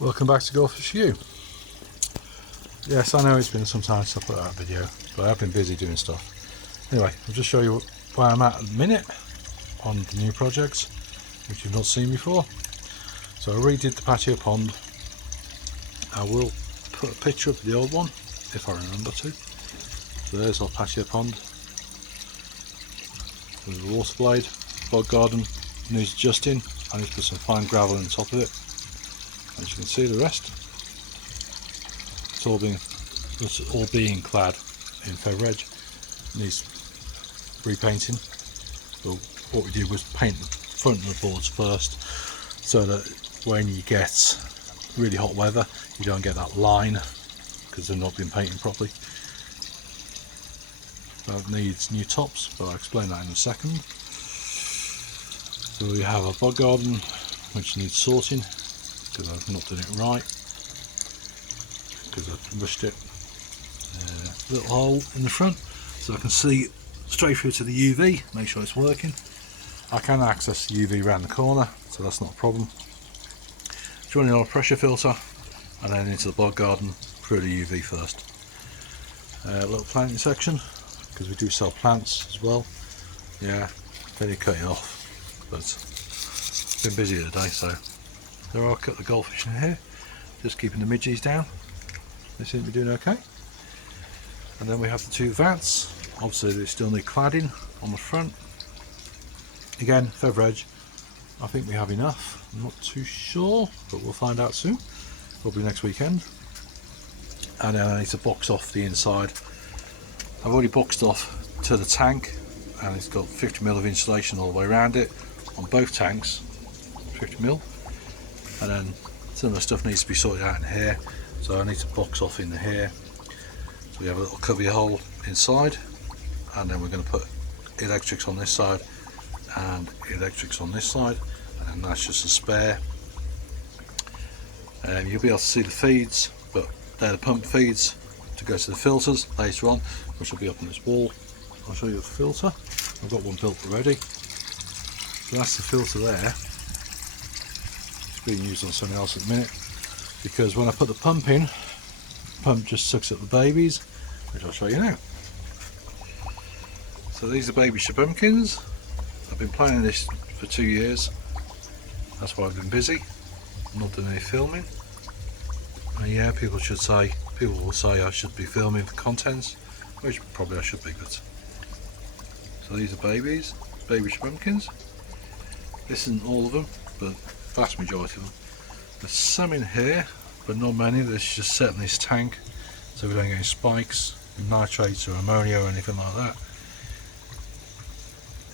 Welcome back to Goldfish You. Yes, I know it's been some time since I put out a video, but I've been busy doing stuff. Anyway, I'll just show you where I'm at the minute on the new projects, which you've not seen before. So I redid the patio pond. I will put a picture of the old one, if I remember to. So there's our patio pond. There's a water blade, bog garden, needs adjusting. I need to put some fine gravel on top of it. As you can see, the rest, it's all being clad in Fevredge. Needs repainting. So what we did was paint the front of the boards first, so that when you get really hot weather, you don't get that line because they've not been painted properly. That needs new tops, but I'll explain that in a second. So we have a bog garden which needs sorting, because I've not done it right, because I've rushed it. Little hole in the front so I can see straight through to the UV, make sure it's working. I can access the UV around the corner, so that's not a problem. It's running on a pressure filter and then into the bog garden through the UV first. Little planting section, because we do sell plants as well. Yeah, then you cut it off, but been busy today, so there are a couple of goldfish in here, just keeping the midgies down. They seem to be doing okay. And then we have the two vats. Obviously they still need cladding on the front. Again, Fevredge. I think we have enough. I'm not too sure, but we'll find out soon. Probably next weekend. And then I need to box off the inside. I've already boxed off to the tank, and it's got 50mm of insulation all the way around it on both tanks. 50mm. And then some of the stuff needs to be sorted out in here, so I need to box off in here. So we have a little cubby hole inside, and then we're going to put electrics on this side and electrics on this side, and that's just a spare. You'll be able to see the feeds, but they're the pump feeds to go to the filters later on, which will be up on this wall. I'll show you the filter. I've got one built already. So that's the filter there. Being used on something else at the minute, because when I put the pump in, the pump just sucks up the babies, which I'll show you now. So these are baby shabumpkins. I've been planning this for 2 years, that's why I've been busy, not done any filming. And yeah, people will say I should be filming for contents, which probably I should be, but so these are baby shabumpkins. This isn't all of them, but vast majority of them. There's some in here, but not many. There's just set in this tank, so we don't get any spikes, nitrates or ammonia or anything like that.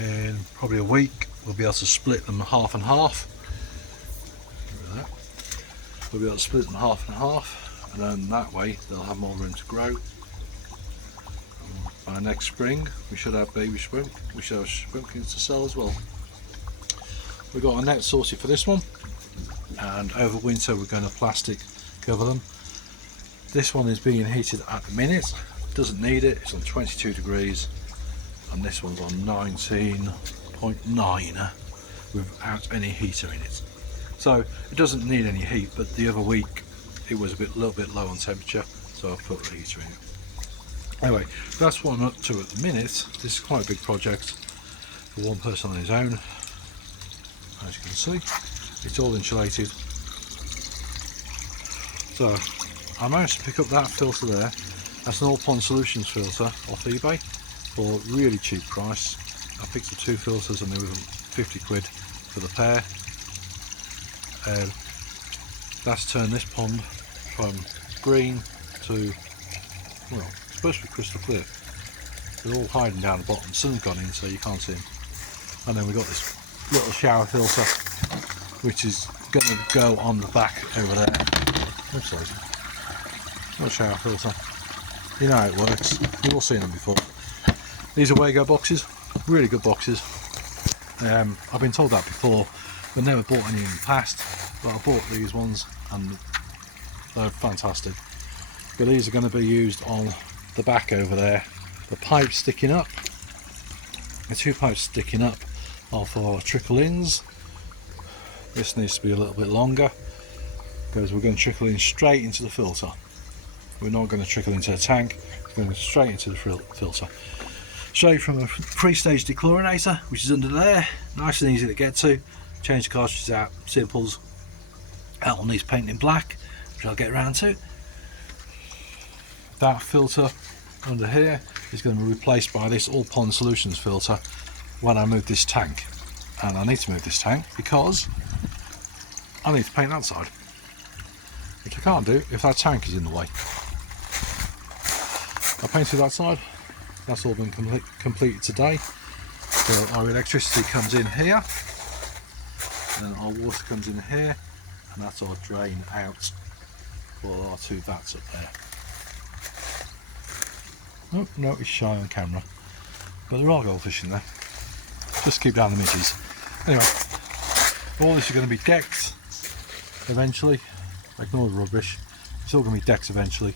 In probably a week we'll be able to split them half and half. We'll be able to split them half and half, and then that way they'll have more room to grow. By next spring we should have shabumpkins to sell as well. We've got a net sorted for this one, and over winter we're going to plastic cover them. This one is being heated at the minute, doesn't need it, it's on 22 degrees, and this one's on 19.9 without any heater in it. So it doesn't need any heat, but the other week it was a little bit low on temperature, so I've put a heater in it. Anyway, that's what I'm up to at the minute. This is quite a big project for one person on his own. As you can see, it's all insulated. So I managed to pick up that filter there. That's an All Pond Solutions filter off eBay for a really cheap price. I picked up 2 filters and they were 50 quid for the pair. That's turned this pond from green to, well, it's supposed to be crystal clear. They're all hiding down the bottom. The sun's gone in, so you can't see them. And then we've got this little shower filter, which is going to go on the back over there. Looks like little shower filter. You know how it works. You've all seen them before. These are Wago boxes, really good boxes. I've been told that before, but never bought any in the past. But I bought these ones and they're fantastic. But these are going to be used on the back over there. The pipes sticking up, the 2 pipes sticking up are for trickle-ins. This needs to be a little bit longer. because we're going to trickle in straight into the filter. We're not going to trickle into the tank, we're going straight into the filter. Straight from a pre-stage dechlorinator, which is under there, nice and easy to get to. Change the cartridges out, simples. That one needs painting black, which I'll get around to. That filter under here is going to be replaced by this All Pond Solutions filter when I move this tank. And I need to move this tank because I need to paint that side, which I can't do if that tank is in the way. I painted that side, that's all been completed today. So our electricity comes in here, and our water comes in here, and that's our drain out for our 2 vats up there. Oh, no, it's shy on camera, but there are goldfish in there. Just keep down the midges. Anyway, all this is going to be decked eventually. Ignore the rubbish. It's all going to be decked eventually.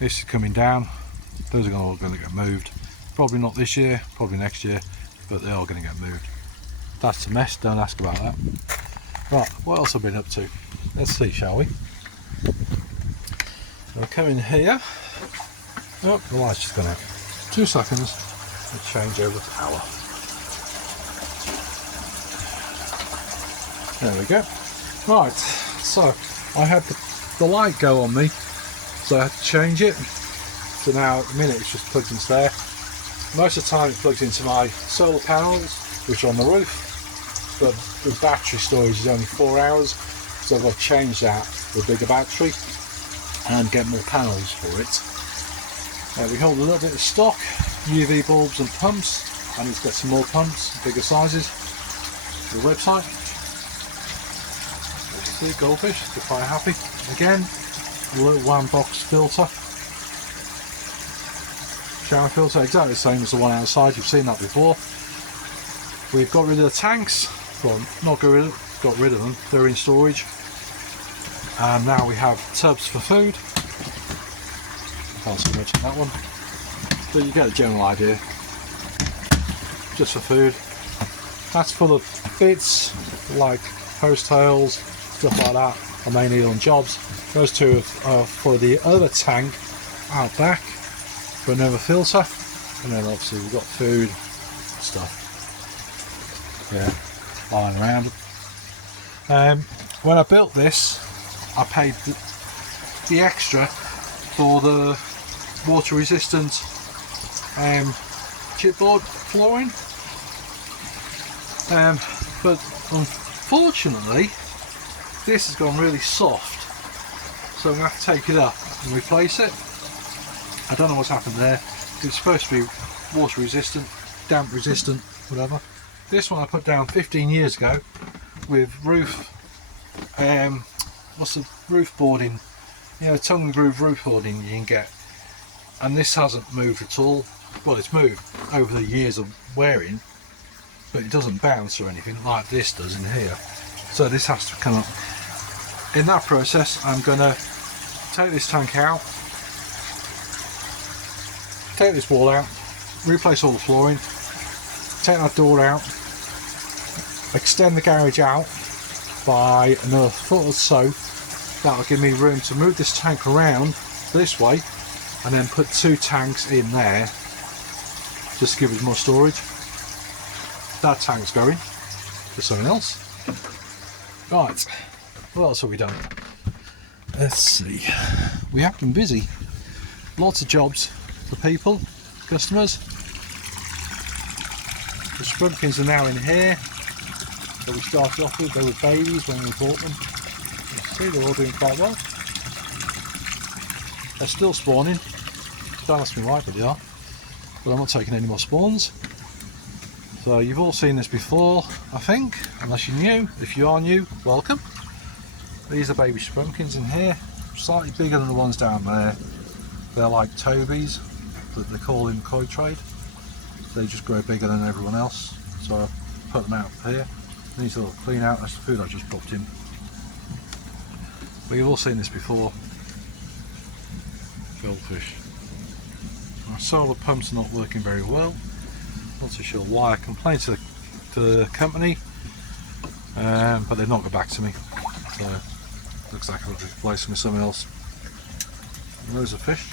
This is coming down. Those are all going to get moved. Probably not this year, probably next year, but they are going to get moved. That's a mess, don't ask about that. Right, what else have I been up to? Let's see, shall we? I'll come in here. Oh, the light's just gone out. 2 seconds and change over power. There we go. Right, so I had the light go on me, so I had to change it. So now at the minute it's just plugged into there. Most of the time it plugs into my solar panels, which are on the roof, but the battery storage is only 4 hours, so I've got to change that to a bigger battery and get more panels for it. We hold a little bit of stock, UV bulbs and pumps. I need to get some more pumps, bigger sizes, for the website. As you see, goldfish, they're quite happy. Again, a little 1 box filter. Shower filter, exactly the same as the one outside, you've seen that before. We've got rid of the tanks, well, not got rid of them, they're in storage. And now we have tubs for food. Can't see much in that one, but you get the general idea. Just for food. That's full of bits like hose tails, stuff like that I may need on jobs. Those 2 are for the other tank out back for another filter, and then obviously we've got food stuff. Yeah, lying around. When I built this, I paid the extra for the water resistant chipboard flooring, but unfortunately this has gone really soft, so I'm going to have to take it up and replace it. I don't know what's happened there. It's supposed to be water resistant, damp resistant, whatever. This one I put down 15 years ago with roof, what's the roof boarding, you know, tongue and groove roof boarding you can get, and this hasn't moved at all. Well, it's moved over the years of wearing, but it doesn't bounce or anything like this does in here. So this has to come up. In that process, I'm going to take this tank out, take this wall out, replace all the flooring, take that door out, extend the garage out by another foot or so. That'll give me room to move this tank around this way and then put 2 tanks in there just to give us more storage. That tank's going for something else. Right, what else have we done? Let's see. We have been busy. Lots of jobs for people, customers. The scrumpkins are now in here that we started off with. They were babies when we bought them. You see, they're all doing quite well. They're still spawning. Don't ask me why, but they are. But I'm not taking any more spawns. So you've all seen this before, I think, unless you're new. If you are new, welcome. These are baby scrumpkins in here, slightly bigger than the ones down there. They're like Tobies, that they call in koi trade. They just grow bigger than everyone else. So I put them out here. These will clean out, that's the food I just popped in. But you've all seen this before. Goldfish. My solar pumps are not working very well. Not too sure why. I complained to the company, but they've not got back to me. So looks like I've replaced them with something else. Loads of fish,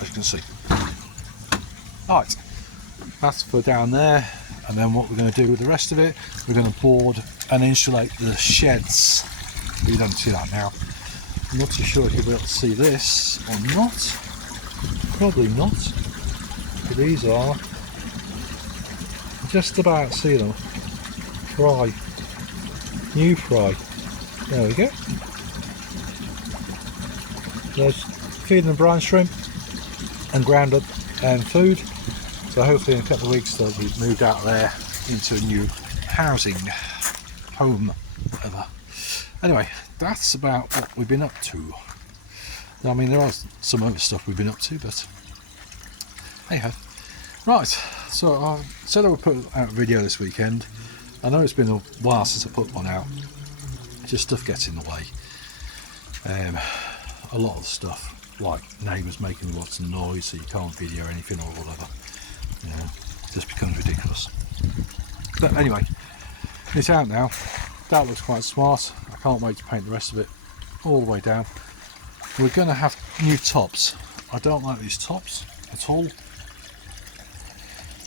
as you can see. Right, that's for down there, and then what we're going to do with the rest of it, we're going to board and insulate the sheds. You don't see that now. I'm not too sure if you'll be able to see this or not. Probably not. But these are just about, see them, fry, new fry. There we go. There's feeding them brine shrimp and ground up food. So hopefully in a couple of weeks they'll be moved out there into a new housing home, whatever. Anyway, that's about what we've been up to. I mean, there are some other stuff we've been up to, but anyhow. Right, so I said I would put out a video this weekend. I know it's been a while since I put one out. Just stuff gets in the way. A lot of stuff, like neighbours making lots of noise so you can't video anything or whatever. You know, it just becomes ridiculous. But anyway, it's out now. That looks quite smart. I can't wait to paint the rest of it all the way down. We're going to have new tops. I don't like these tops at all.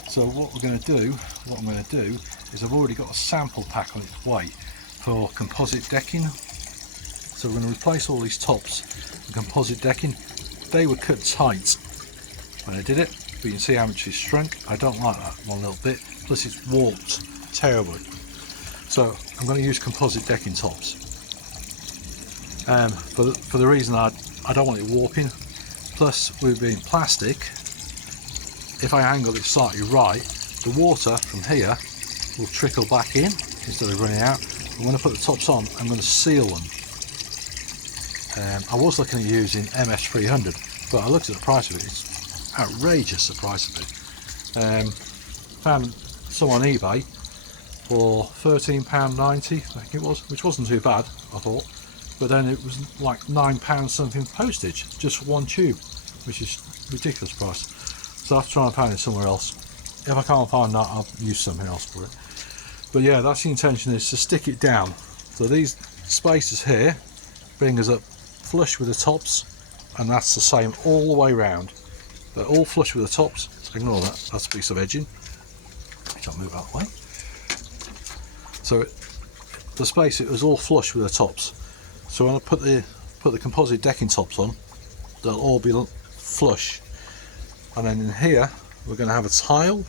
So what I'm going to do is I've already got a sample pack on its way for composite decking. So we're going to replace all these tops with composite decking. They were cut tight when I did it, but you can see how much it's shrunk. I don't like that one little bit, plus it's warped terribly. So I'm going to use composite decking tops. For the reason I don't want it warping, plus with being plastic, if I angle it slightly right, the water from here will trickle back in instead of running out. And when I put the tops on, I'm going to seal them. I was looking at using MS300, but I looked at the price of it. It's outrageous, the price of it. Found some on eBay for £13.90, I think it was, which wasn't too bad, I thought. But then it was like £9 something postage just for one tube, which is a ridiculous price. So I have to try and find it somewhere else. If I can't find that, I'll use something else for it. But yeah, that's the intention, is to stick it down. So these spaces here bring us up flush with the tops, and that's the same all the way round. They're all flush with the tops, so ignore that. That's a piece of edging, which I'll move out of the way. So the space, it was all flush with the tops. So when I put the composite decking tops on, they'll all be flush. And then in here we're going to have a tile,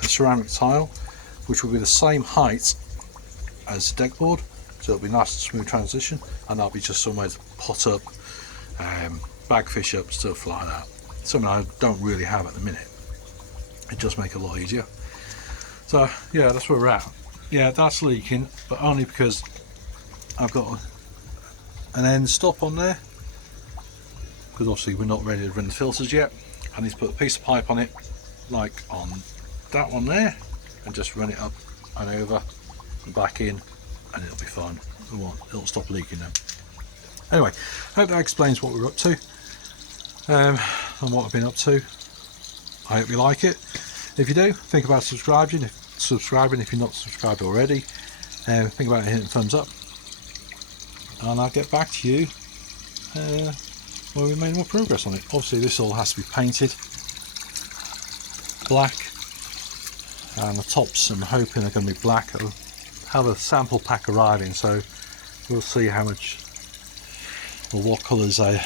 a ceramic tile, which will be the same height as the deck board, so it'll be nice and smooth transition, and that'll be just somewhere to pot up, bag fish up, stuff like that. Something I don't really have at the minute. It does make it a lot easier. So yeah, that's where we're at. Yeah, that's leaking, but only because I've got an end stop on there, because obviously we're not ready to run the filters yet. I need to put a piece of pipe on it, like on that one there, and just run it up and over and back in, and it'll be fine. It'll stop leaking now. Anyway, hope that explains what we're up to, and what I've been up to. I hope you like it. If you do, think about subscribing if you're not subscribed already. Think about hitting thumbs up, and I'll get back to you when we made more progress on it. Obviously this all has to be painted black, and the tops I'm hoping are going to be black. I'll have a sample pack arriving, so we'll see how much or what colours they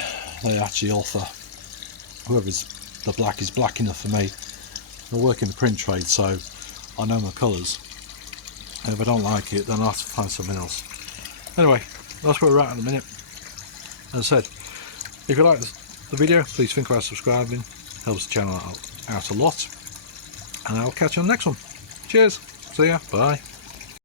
actually offer. Whoever's the black is black enough for me. I work in the print trade, so I know my colours, and if I don't like it, then I'll have to find something else. Anyway, that's where we're at in a minute. As I said, if you like the video, please think about subscribing. Helps the channel out a lot. And I'll catch you on the next one. Cheers. See ya. Bye.